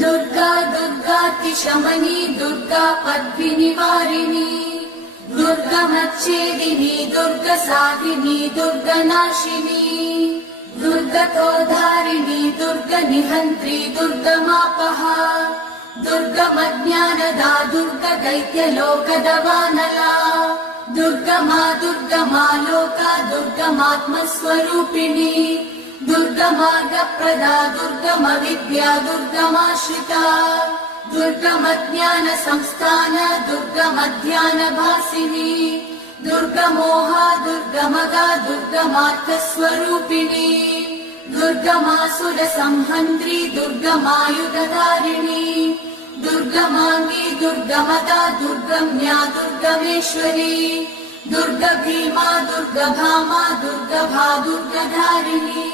दुर्गा दुर्गातिशमनी दुर्गा पद्मिनिवारिणी दुर्गमच्छेदिनी दुर्गसाधिनी दुर्गनाशिनी दुर्गतोद्धारिणी दुर्गनिहन्त्री दुर्गमापहा दुर्गमज्ञानदा दुर्गदैत्यलोकदवानला दुर्गमा दुर्गमा लोका दुर्गमात्मस्वरूपिणी दुर्गमार्गप्रदा दुर्गमविद्या दुर्गमाश्रिता दुर्गमज्ञानसंस्थान दुर्गमध्यानभासिनी दुर्गमोहा दुर्गमगा दुर्गमार्थस्वरूपिणी दुर्गमासुरसंहन्त्री दुर्गमायुधधारिणी दुर्गमाङ्गी दुर्गमदा दुर्गम्या दुर्गमेश्वरी दुर्गभीमा दुर्गभामा दुर्गभा दुर्गधारिणी।